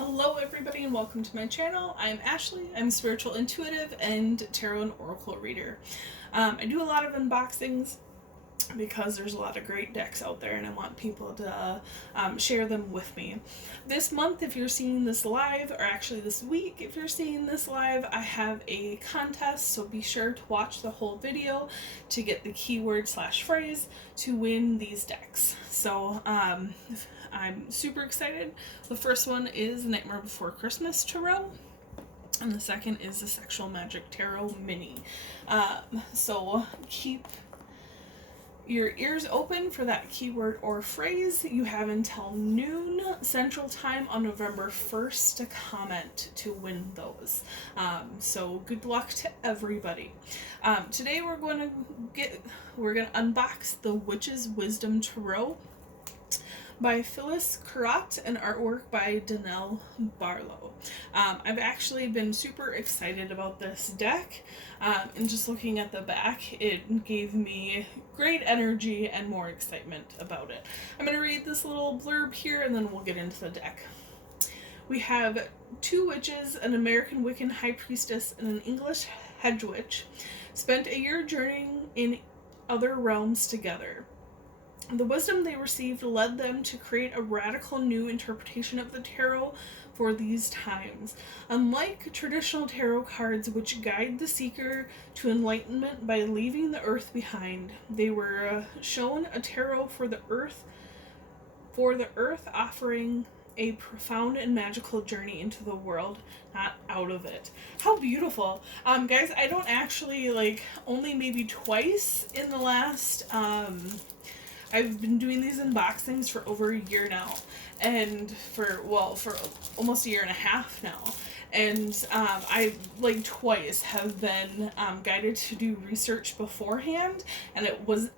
Hello everybody and welcome to my channel. I'm Ashley, I'm a spiritual intuitive and tarot and oracle reader. I do a lot of unboxings because there's a lot of great decks out there and I want people to share them with me. This month, if you're seeing this live, or actually this week if you're seeing this live, I have a contest, so be sure to watch the whole video to get the keyword / phrase to win these decks. So I'm super excited. The first one is Nightmare Before Christmas Tarot, and the second is the Sexual Magic Tarot Mini. So keep your ears open for that keyword or phrase. You have until noon Central Time on November 1st to comment to win those. So good luck to everybody. Today we're going to unbox the Witch's Wisdom Tarot by Phyllis, Currott, and artwork by Danielle, Barlow. I've actually been super excited about this deck, and just looking at the back, it gave me great energy and more excitement about it. I'm going to read this little blurb here and then we'll get into the deck. We have two witches, an American Wiccan high priestess and an English hedge witch, spent a year journeying in other realms together. The wisdom they received led them to create a radical new interpretation of the tarot for these times. Unlike traditional tarot cards, which guide the seeker to enlightenment by leaving the earth behind, they were shown a tarot for the earth, offering a profound and magical journey into the world, not out of it. How beautiful. Guys, I don't actually, only maybe twice in the last, I've been doing these unboxings for over a year now, and for almost a year and a half now, and I twice have been guided to do research beforehand, and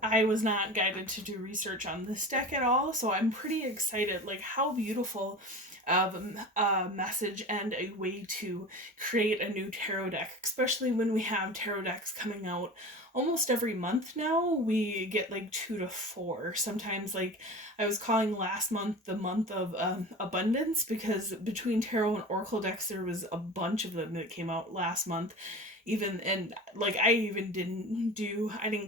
I was not guided to do research on this deck at all, so I'm pretty excited. How beautiful of a message and a way to create a new tarot deck, especially when we have tarot decks coming out almost every month now. We get 2 to 4. Sometimes, I was calling last month the month of abundance, because between tarot and oracle decks there was a bunch of them that came out last month. I didn't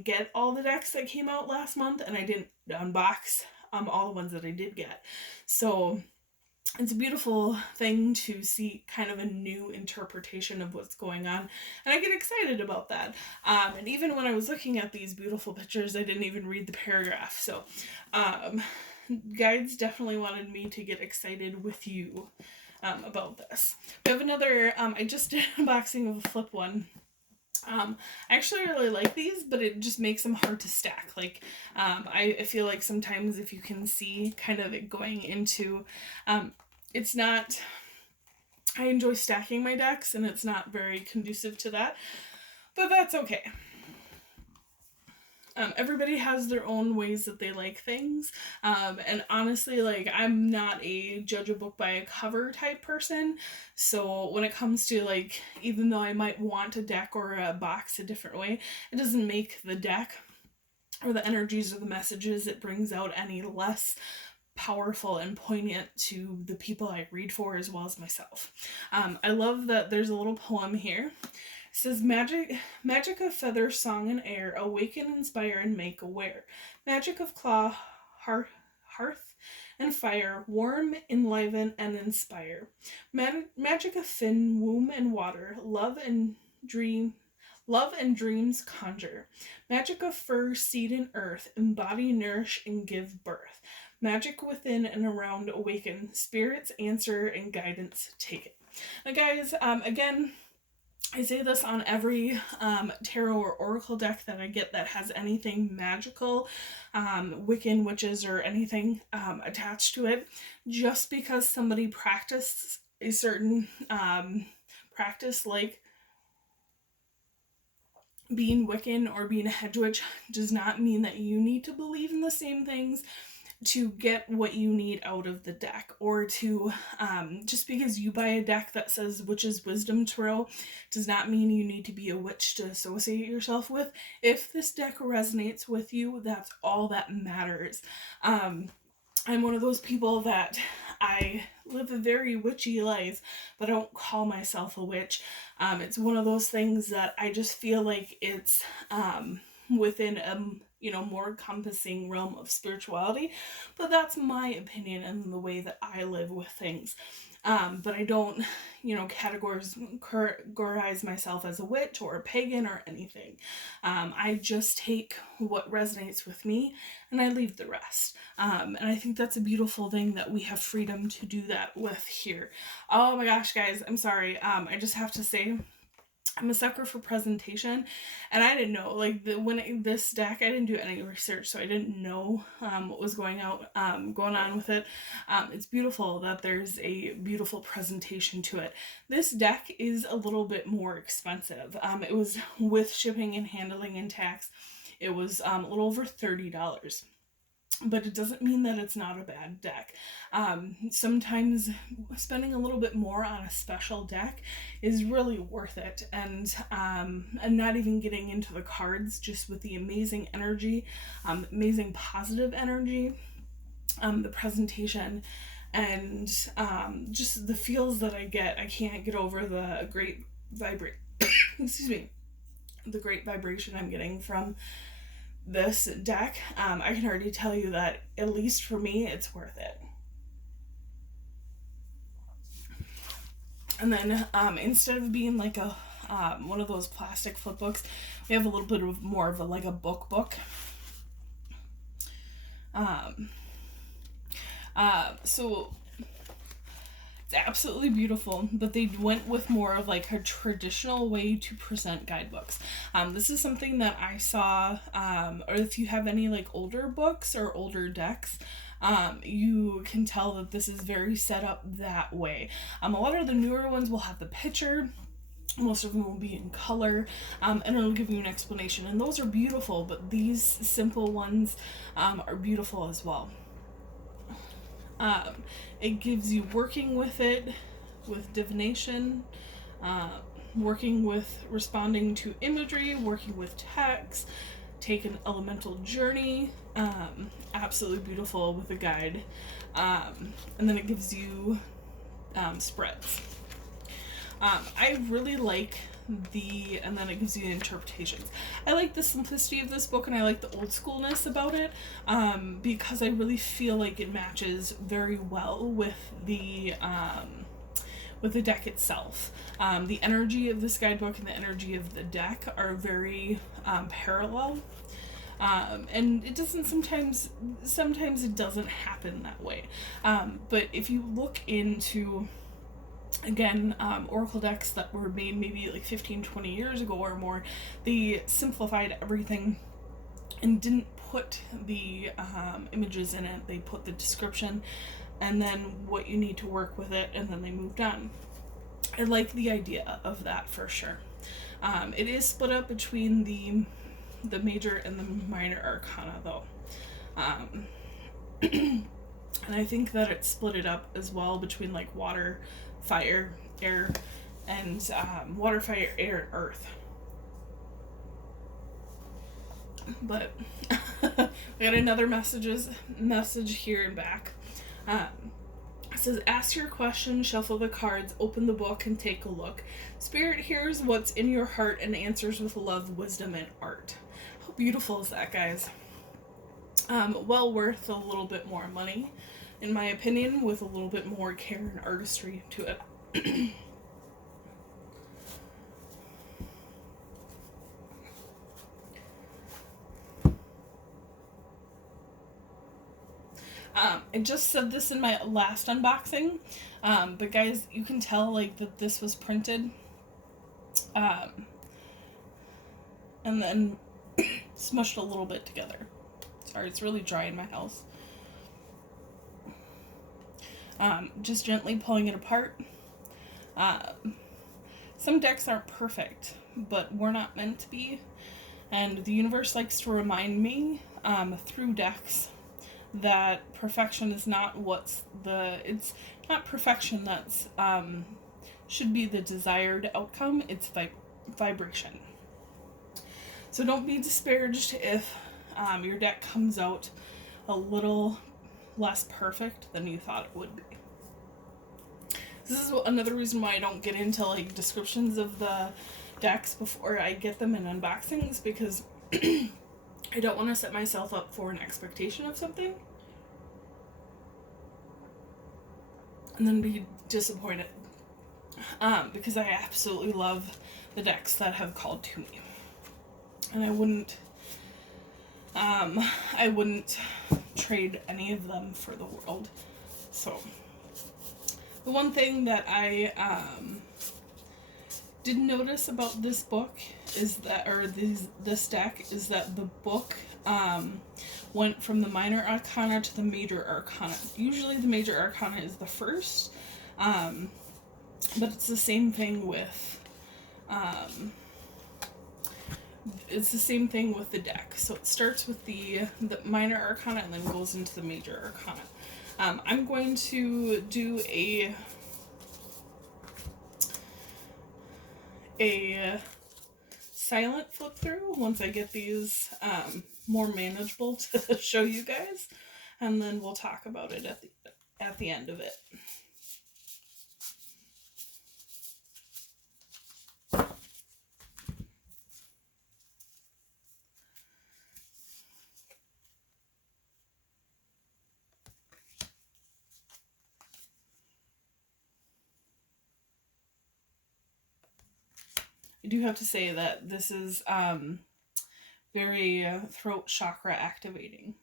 get all the decks that came out last month, and I didn't unbox all the ones that I did get. So it's a beautiful thing to see kind of a new interpretation of what's going on, and I get excited about that. And even when I was looking at these beautiful pictures, I didn't even read the paragraph. So guides definitely wanted me to get excited with you about this. We have another, I just did an unboxing of a flip one. I actually really like these, but it just makes them hard to stack. I feel like sometimes if you can see kind of it going into, it's not, I enjoy stacking my decks, and it's not very conducive to that, but that's okay. Everybody has their own ways that they like things, and honestly, I'm not a judge a book by a cover type person, so when it comes to, even though I might want a deck or a box a different way, it doesn't make the deck or the energies or the messages it brings out any less powerful and poignant to the people I read for, as well as myself. I love that there's a little poem here. It says, magic of feather, song, and air, awaken, inspire, and make aware. Magic of claw, hearth, and fire, warm, enliven, and inspire. Magic of fin, womb, and water, love and dreams conjure. Magic of fur, seed, and earth, embody, nourish, and give birth. Magic within and around awaken, spirits answer, and guidance take it. Now guys, again, I say this on every tarot or oracle deck that I get that has anything magical, Wiccan, witches, or anything attached to it. Just because somebody practiced a certain practice, like being Wiccan or being a hedge witch, does not mean that you need to believe in the same things to get what you need out of the deck, or to just because you buy a deck that says Witch's Wisdom Tarot does not mean you need to be a witch to associate yourself with. If this deck resonates with you, that's all that matters. I'm one of those people that I live a very witchy life, but I don't call myself a witch. It's one of those things that I just feel like it's within a more encompassing realm of spirituality, but that's my opinion and the way that I live with things. But I don't, categorize myself as a witch or a pagan or anything. I just take what resonates with me and I leave the rest. And I think that's a beautiful thing that we have freedom to do that with here. Oh my gosh, guys, I'm sorry. I just have to say, I'm a sucker for presentation, and I didn't know, this deck, I didn't do any research, so I didn't know what was going on with it. It's beautiful that there's a beautiful presentation to it. This deck is a little bit more expensive. It was with shipping and handling and tax. It was a little over $30. But it doesn't mean that it's not a bad deck. Sometimes spending a little bit more on a special deck is really worth it. And not even getting into the cards, just with the amazing energy, amazing positive energy, the presentation, and just the feels that I get. I can't get over the great excuse me, the great vibration I'm getting from this deck. I can already tell you that, at least for me, it's worth it. And then instead of being like a one of those plastic flip books, we have a little bit of more of a book. So it's absolutely beautiful, but they went with more of like a traditional way to present guidebooks. This is something that I saw, or if you have any like older books or older decks, you can tell that this is very set up that way. A lot of the newer ones will have the picture. Most of them will be in color, and it'll give you an explanation, and those are beautiful, but these simple ones are beautiful as well. It gives you working with it, with divination, working with responding to imagery, working with text, take an elemental journey, absolutely beautiful with a guide, and then it gives you spreads. I really like and then it gives you interpretations. I like the simplicity of this book, and I like the old schoolness about it, because I really feel like it matches very well with the deck itself. The energy of this guidebook and the energy of the deck are very parallel. And it doesn't sometimes it doesn't happen that way. But if you look into, again, oracle decks that were made maybe like 15-20 years ago or more, they simplified everything and didn't put the images in it. They put the description and then what you need to work with it, and then they moved on. I like the idea of that for sure. It is split up between the major and the minor arcana though. And I think that it split it up as well between like water, fire, air, and water, fire, air, and earth. But we got another message here and back. It says, ask your question, shuffle the cards, open the book, and take a look. Spirit hears what's in your heart and answers with love, wisdom, and art. How beautiful is that, guys? Well worth a little bit more money, in my opinion, with a little bit more care and artistry to it. I just said this in my last unboxing, but guys, you can tell like that this was printed, and then smushed a little bit together. Sorry, it's really dry in my house. Just gently pulling it apart. Some decks aren't perfect, but we're not meant to be, and the universe likes to remind me through decks that perfection is not it's not perfection that's should be the desired outcome. It's vibration. So don't be disparaged if your deck comes out a little less perfect than you thought it would be. This is another reason why I don't get into like descriptions of the decks before I get them in unboxings, because I don't want to set myself up for an expectation of something and then be disappointed. Because I absolutely love the decks that have called to me, and I wouldn't trade any of them for the world. So the one thing that I did notice about this book is that, or this deck, is that the book went from the minor arcana to the major arcana. Usually the major arcana is the first, but it's the same thing with the deck. So it starts with the minor arcana and then goes into the major arcana. I'm going to do a silent flip through once I get these more manageable to show you guys, and then we'll talk about it at the end of it. I do have to say that this is very throat chakra activating.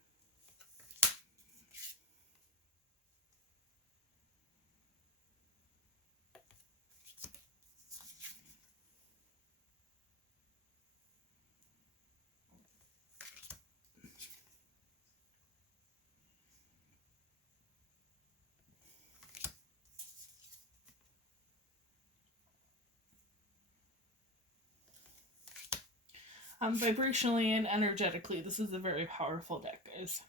Vibrationally and energetically, this is a very powerful deck, guys.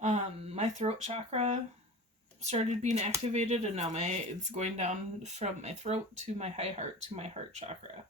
My throat chakra started being activated, and now it's going down from my throat to my high heart to my heart chakra.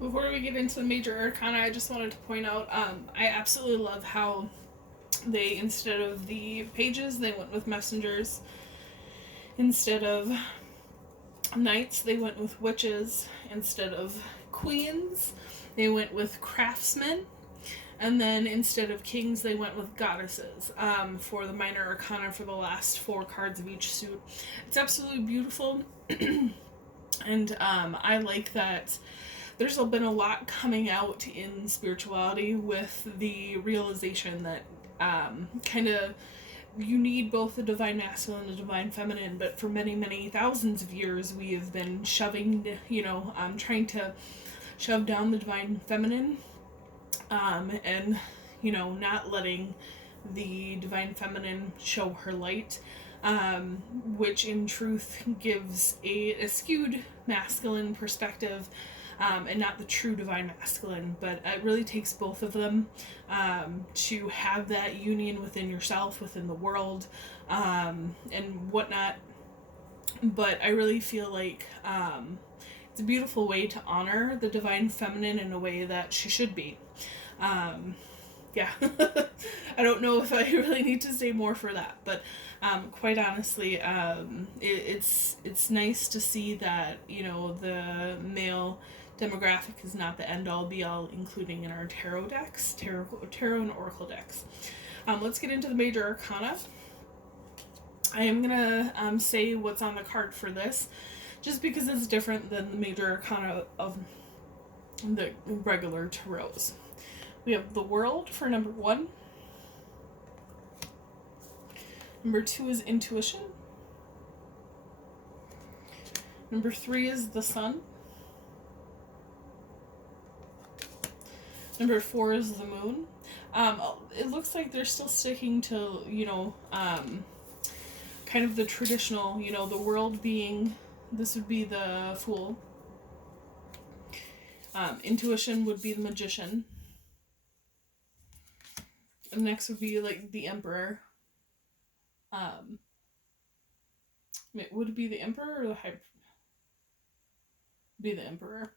Before we get into the major arcana, I just wanted to point out I absolutely love how they, instead of the pages, they went with messengers. Instead of knights, they went with witches. Instead of queens, they went with craftsmen. And then instead of kings, they went with goddesses for the minor arcana for the last 4 cards of each suit. It's absolutely beautiful. And I like that there's been a lot coming out in spirituality with the realization that kind of you need both the divine masculine and the divine feminine, but for many, many thousands of years we have been shoving, trying to shove down the divine feminine and, not letting the divine feminine show her light, which in truth gives a skewed masculine perspective. And not the true divine masculine, but it really takes both of them to have that union within yourself, within the world, and whatnot. But I really feel like it's a beautiful way to honor the divine feminine in a way that she should be. Yeah, I don't know if I really need to say more for that, but quite honestly, it's nice to see that, the male demographic is not the end-all be-all, including in our tarot decks, tarot and oracle decks. Let's get into the major arcana. I am going to say what's on the card for this, just because it's different than the major arcana of the regular tarots. We have the World for number 1. Number 2 is Intuition. Number 3 is the Sun. Number 4 is the Moon. It looks like they're still sticking to, kind of the traditional, the World being, this would be the Fool. Intuition would be the Magician. And next would be like the Emperor. Would it be the Emperor or the High? Be the Emperor.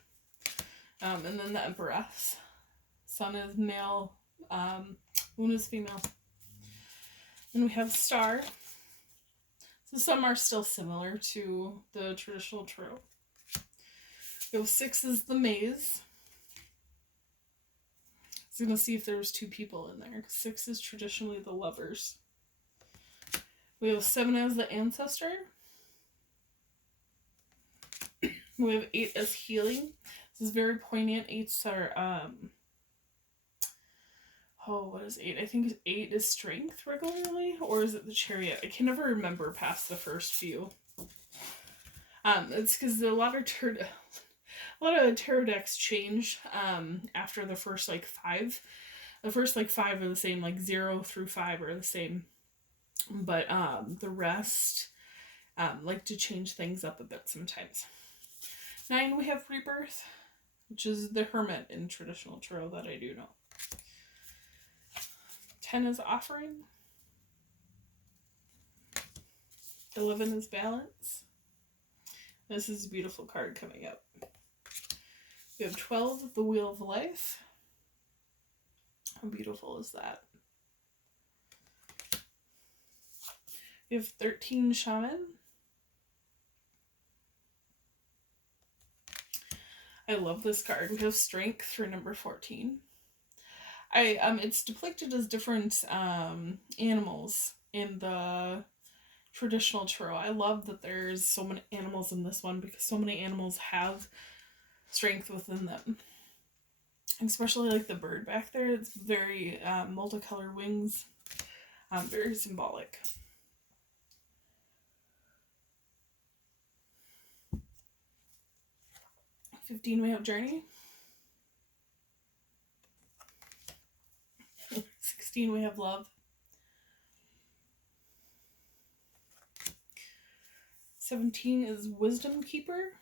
And then the Empress. Sun is male. Moon is female. And we have Star. So some are still similar to the traditional tarot. We have 6 is the Maze. I was going to see if there was 2 people in there. 6 is traditionally the Lovers. We have 7 as the Ancestor. We have 8 as Healing. This is very poignant. 8s are, what is 8? I think 8 is Strength regularly, or is it the Chariot? I can never remember past the first few. It's because a lot of tarot decks change after the first 5. The first 5 are the same, 0 through 5 are the same, but the rest like to change things up a bit sometimes. 9 we have Rebirth, which is the Hermit in traditional tarot that I do know. 10 is Offering. 11 is Balance. This is a beautiful card coming up. We have 12, the Wheel of Life. How beautiful is that? We have 13, Shaman. I love this card. We have Strength for number 14. It's depicted as different animals in the traditional tarot. I love that there's so many animals in this one because so many animals have strength within them. Especially the bird back there. It's very multicolored wings. Very symbolic. $15 we have Journey. 16 we have Love. 17 is Wisdom Keeper.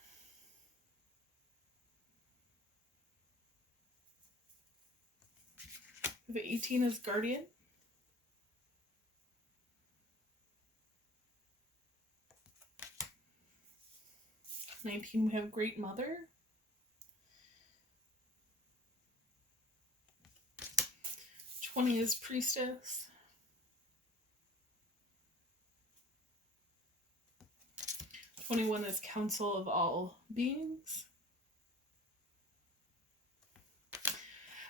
We have 18 is Guardian. 19 we have Great Mother. 20 is Priestess. 21 is Council of All Beings.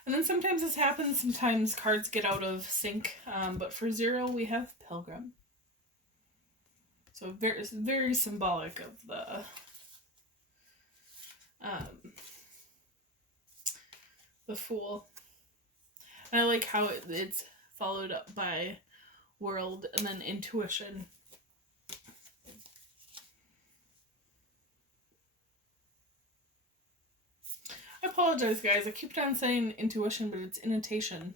And then sometimes this happens, sometimes cards get out of sync, but for 0 we have Pilgrim. So very symbolic of the Fool. And I like how it's followed up by World and then Intuition. I apologize, guys. I keep on saying intuition, but it's invitation.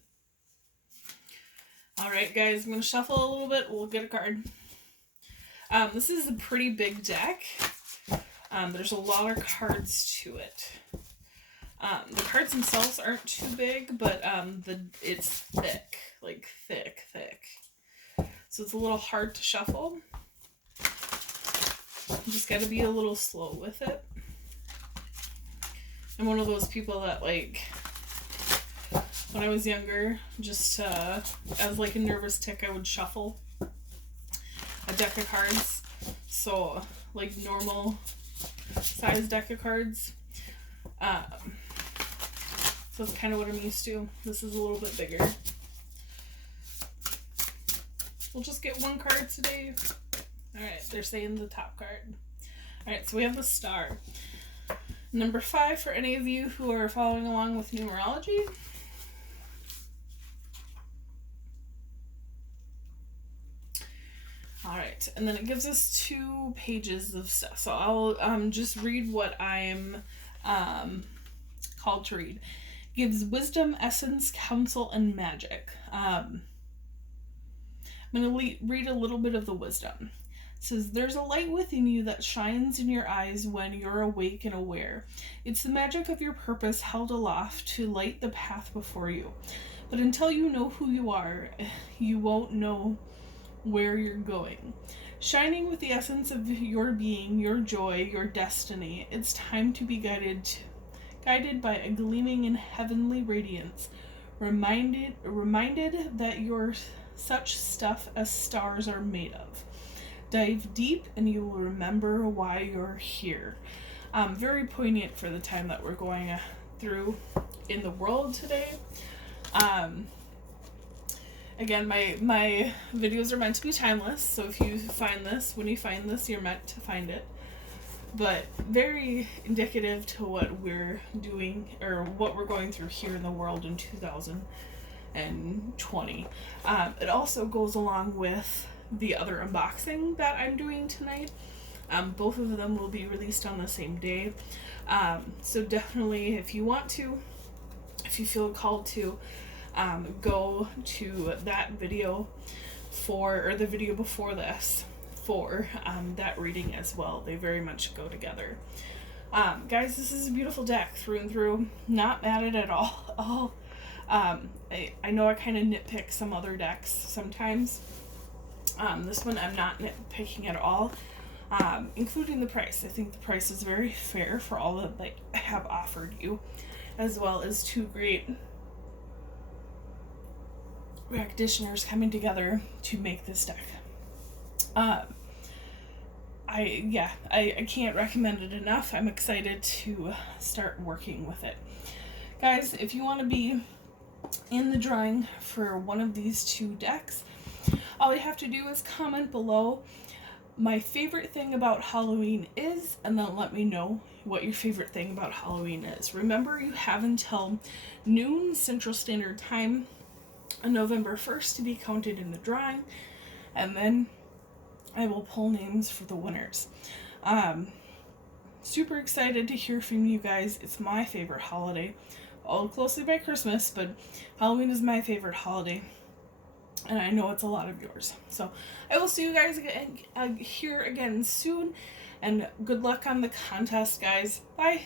Alright, guys. I'm going to shuffle a little bit. We'll get a card. This is a pretty big deck. There's a lot of cards to it. The cards themselves aren't too big, but it's thick. Like, thick. So it's a little hard to shuffle. You just got to be a little slow with it. I'm one of those people that, like, when I was younger, just as like a nervous tick, I would shuffle a deck of cards. So, like, normal size deck of cards. So that's kind of what I'm used to. This is a little bit bigger. We'll just get one card today. Alright, they're saying the top card. Alright, so we have the Star. Number 5 for any of you who are following along with numerology. Alright, and then it gives us 2 pages of stuff. So I'll just read what I'm called to read. It gives wisdom, essence, counsel, and magic. I'm going to read a little bit of the wisdom. It says, there's a light within you that shines in your eyes when you're awake and aware. It's the magic of your purpose held aloft to light the path before you. But until you know who you are, you won't know where you're going. Shining with the essence of your being, your joy, your destiny, it's time to be guided by a gleaming and heavenly radiance. Reminded that you're such stuff as stars are made of. Dive deep and you will remember why you're here. Very poignant for the time that we're going through in the world today. Again, my videos are meant to be timeless, so if you find this, when you find this, you're meant to find it. But very indicative to what we're doing, or what we're going through here in the world in 2020. It also goes along with the other unboxing that I'm doing tonight. Both of them will be released on the same day. So definitely, if you want to, if you feel called to, go to that video or the video before this for that reading as well. They very much go together. Guys, this is a beautiful deck through and through. Not mad at it at all. I know I kind of nitpick some other decks sometimes. This one I'm not nitpicking at all, including the price. I think the price is very fair for all that they have offered you, as well as 2 great practitioners coming together to make this deck. I can't recommend it enough. I'm excited to start working with it. Guys, if you want to be in the drawing for one of these 2 decks, all you have to do is comment below my favorite thing about Halloween is, and then let me know what your favorite thing about Halloween is. Remember, you have until noon Central Standard Time on November 1st to be counted in the drawing, and then I will pull names for the winners. Super excited to hear from you guys. It's my favorite holiday, followed closely by Christmas, but Halloween is my favorite holiday, and I know it's a lot of yours. So I will see you guys again, here again soon, and good luck on the contest, guys. Bye.